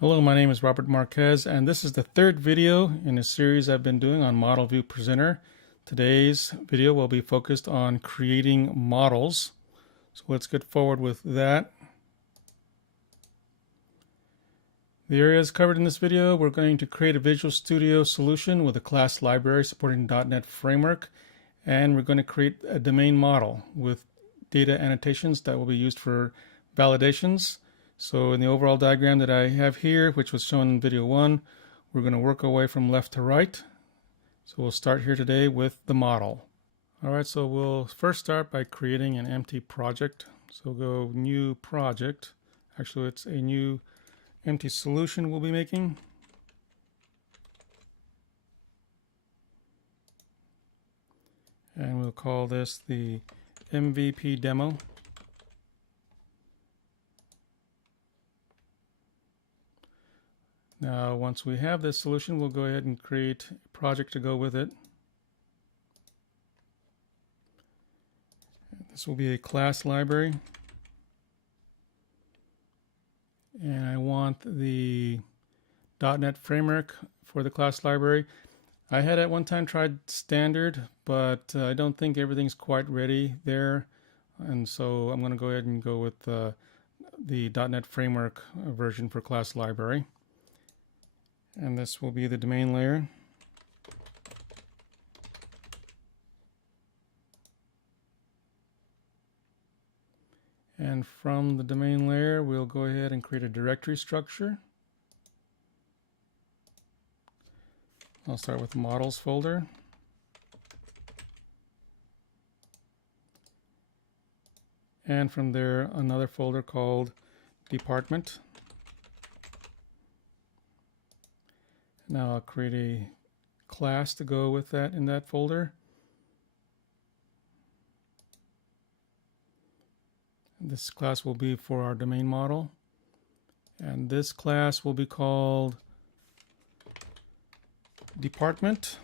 Hello, my name is Robert Marquez, and this is the third video in a series I've been doing on Model View Presenter. Today's video will be focused on creating models. So let's get forward with that. The areas covered in this video: we're going to create a Visual Studio solution with a class library supporting .NET Framework, and we're going to create a domain model with data annotations that will be used for validations. So in the overall diagram that I have here, which was shown in video 1, we're going to work our way from left to right. So we'll start here today with the model. Alright, so we'll first start by creating an empty project. So go New Project. Actually, it's a new empty solution we'll be making. And we'll call this the MVP demo. Now, once we have this solution, we'll go ahead and create a project to go with it. This will be a class library. And I want the .NET Framework for the class library. I had at one time tried standard, but I don't think everything's quite ready there. And so I'm going to go ahead and go with the .NET Framework version for class library. And this will be the domain layer. And from the domain layer, we'll go ahead and create a directory structure. I'll start with the models folder. And from there, another folder called department. Now I'll create a class to go with that in that folder. This class will be for our domain model. And this class will be called department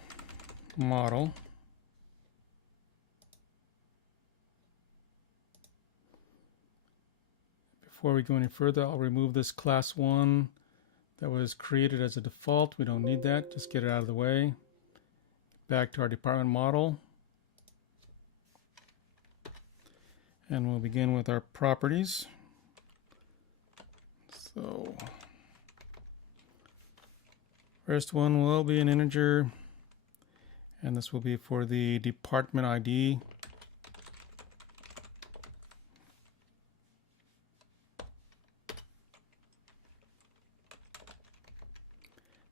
model. Before we go any further, I'll remove this class 1 that was created as a default. We don't need that. Just get it out of the way. Back to our department model. And we'll begin with our properties. So first one will be an integer, and this will be for the department ID.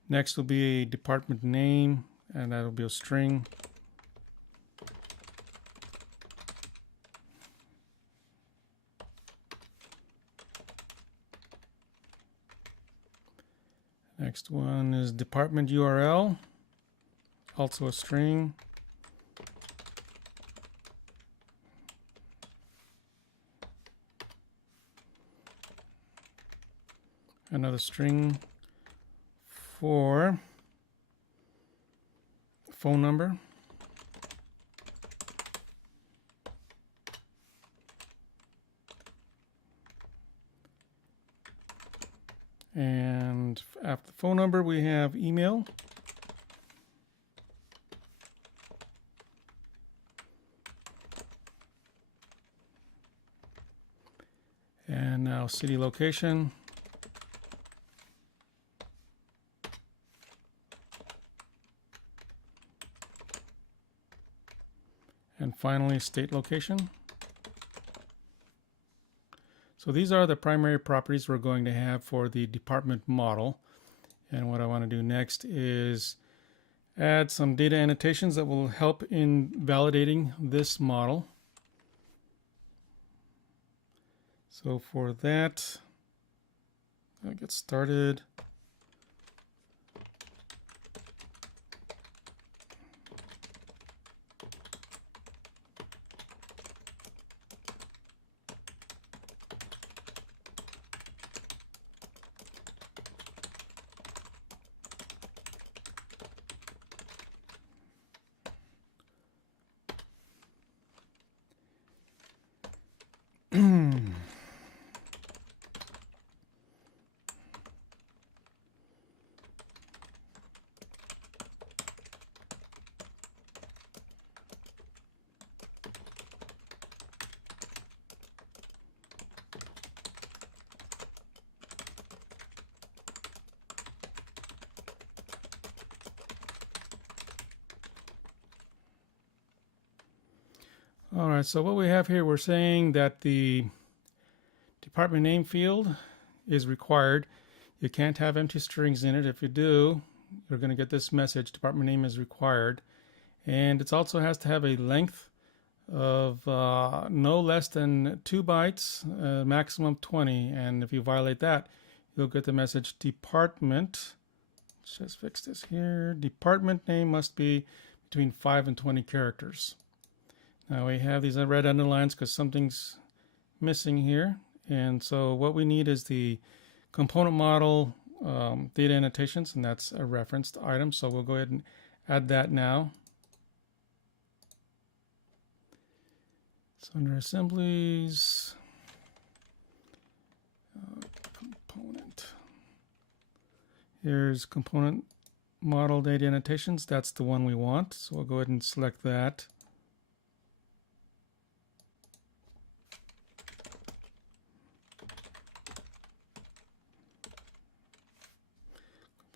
Next will be a department name, and that will be a string. Next one is department URL, also a string. Another string for phone number. And after the phone number, we have email. And now city location. And finally, state location. So these are the primary properties we're going to have for the department model. And what I want to do next is add some data annotations that will help in validating this model. So for that, I'll get started. All right, so what we have here, we're saying that the department name field is required. You can't have empty strings in it. If you do, you're going to get this message, department name is required. And it also has to have a length of no less than 2 bytes, maximum 20. And if you violate that, you'll get the message department. Let's just fix this here. Department name must be between 5 and 20 characters. Now we have these red underlines because something's missing here. And so what we need is the component model data annotations, and that's a referenced item. So we'll go ahead and add that now. So under assemblies, component. Here's component model data annotations. That's the one we want. So we'll go ahead and select that.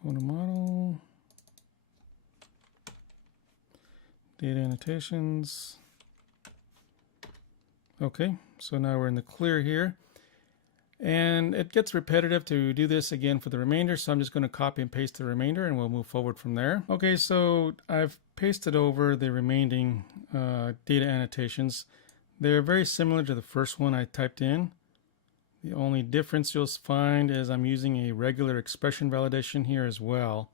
Component model, data annotations. Okay, so now we're in the clear here. And it gets repetitive to do this again for the remainder, so I'm just going to copy and paste the remainder and we'll move forward from there. Okay, so I've pasted over the remaining data annotations. They're very similar to the first one I typed in. The only difference you'll find is I'm using a regular expression validation here as well.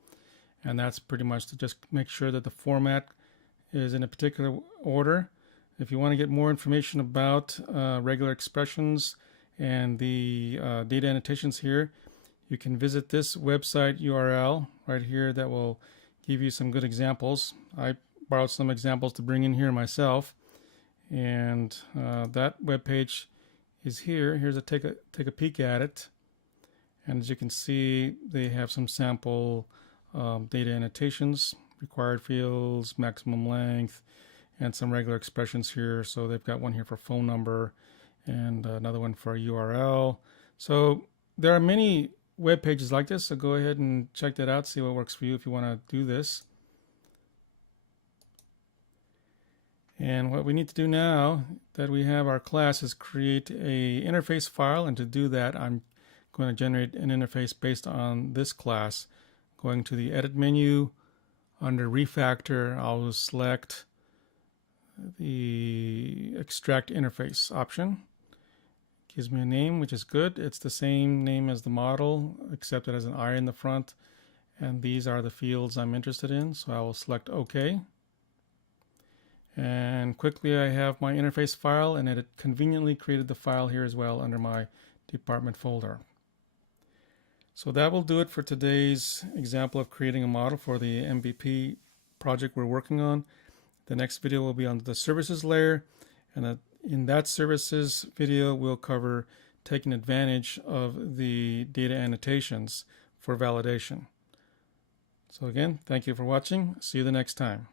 And that's pretty much to just make sure that the format is in a particular order. If you want to get more information about regular expressions and the data annotations here, you can visit this website URL right here that will give you some good examples. I borrowed some examples to bring in here myself. And that web page is here. Here's take a peek at it, and as you can see, they have some sample data annotations, required fields, maximum length, and some regular expressions here. So they've got one here for phone number and another one for a URL. So there are many web pages like this, so go ahead and check that out, see what works for you if you want to do this. And what we need to do now that we have our class is create a interface file, and to do that I'm going to generate an interface based on this class. Going to the edit menu, under refactor I'll select the extract interface option. Gives me a name, which is good. It's the same name as the model except it has an I in the front, and these are the fields I'm interested in, so I will select OK. And quickly I have my interface file, and it conveniently created the file here as well under my department folder. So that will do it for today's example of creating a model for the MVP project we're working on. The next video will be on the services layer, and in that services video we'll cover taking advantage of the data annotations for validation. So again, thank you for watching. See you the next time.